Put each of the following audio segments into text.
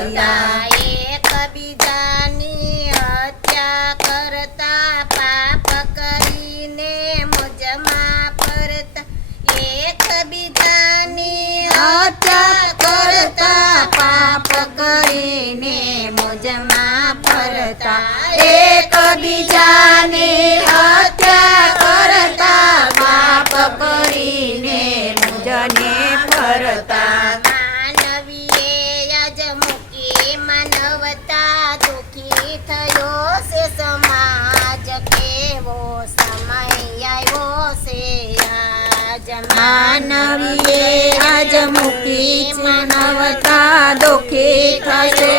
મળતા એકબીજાની હત્યા કરતા પાપ કરીને મુજમાં પરતા એકબીજાની હત્યા કરતા પાપ કરીને મુજમાં ફરતા એકબીજાને હત્યા માનવીએ આજ મૂકી માનવતા દુઃખી થશે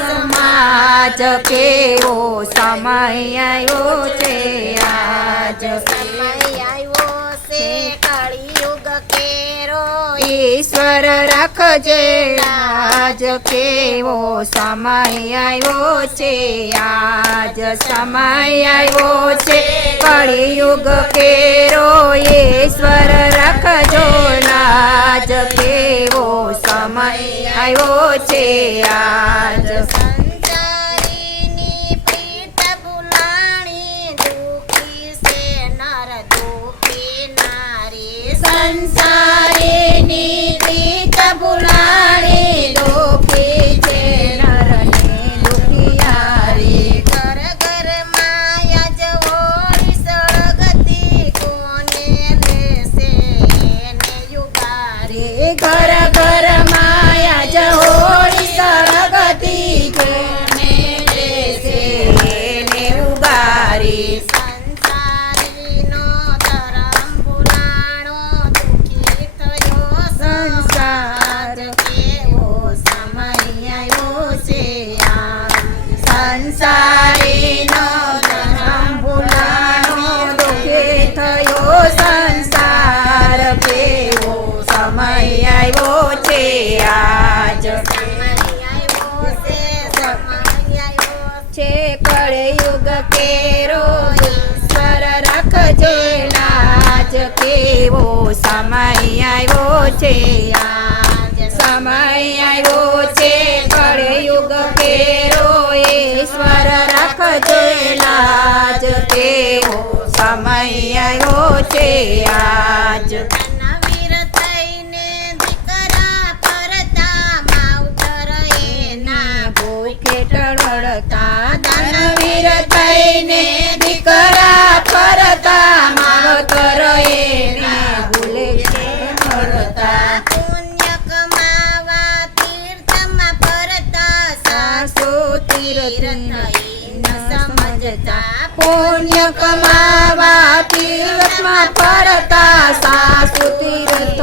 સમાજ. કેવો સમય આવ્યો છે આજ? સમય આવ્યો છે કળિયુગ કેરો ઈશ્વર રાખજે આજ. કેવો સમય આવ્યો છે આજ? સમય આવ્યો છે કળિયુગ કેરો આવ્યો છે આજ. સંસારીની પીઠ ભૂલાણી દુઃખી છે નર દુઃખી નારી. સંસારીની છે કળયુગ કેરો. ઈશ્વર રાખજે લાજ કેવો સમય આવ્યો છે. સમય આવ્યો છે કળયુગ કેરો. ઈશ્વર રાખજે લાજ કેવો સમય આવ્યો છે. આજ થઈને દીકરા પરતા માવતર એને ભૂલે છે મળતા પુણ્ય કમાવા તીર્થમાં પરતા સાસુ તીર્થ સમજતા. પુણ્ય કમાવા તીર્થમાં પરતા સાસુ તીર્થ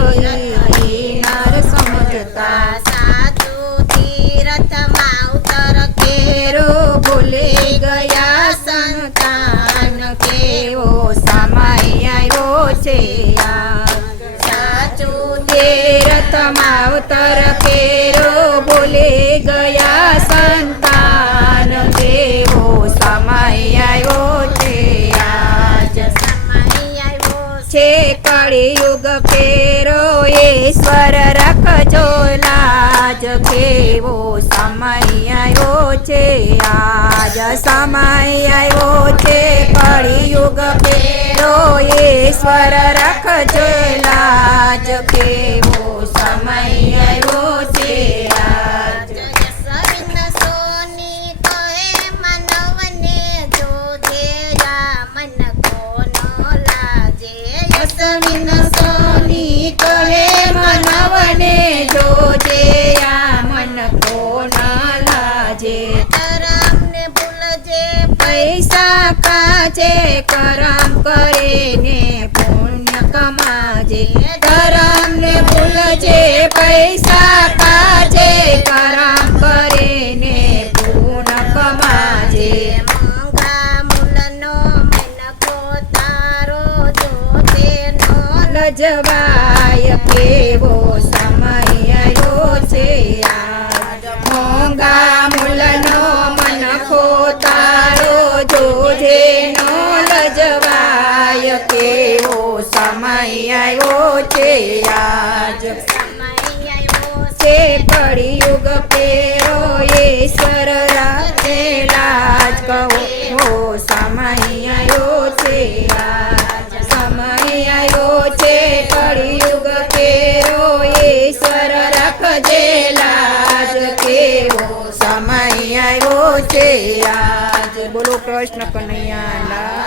સાચું તીર્થમાં અવતર કેરો ભૂલી ગયા સંતાન. દેવો સમય આવ્યો છે આજ. છે કળિયુગ કેરો ઈશ્વર રખજો લાજ. કેવો સમય આવ્યો છે આજ. સમય આવ્યો છે કળિયુગ કેરો ઈશ્વર રાખજો લાજ કેવો સમય આવ્યો ભજવાય કેવો સમયો છે મોંગા મૂલનો મન ખોતારો જોજે નો લજવાય કેવો સમયો છે આજ? સમયો છે. કળિયુગ પે કૃષ્ણ કનૈયા લાલ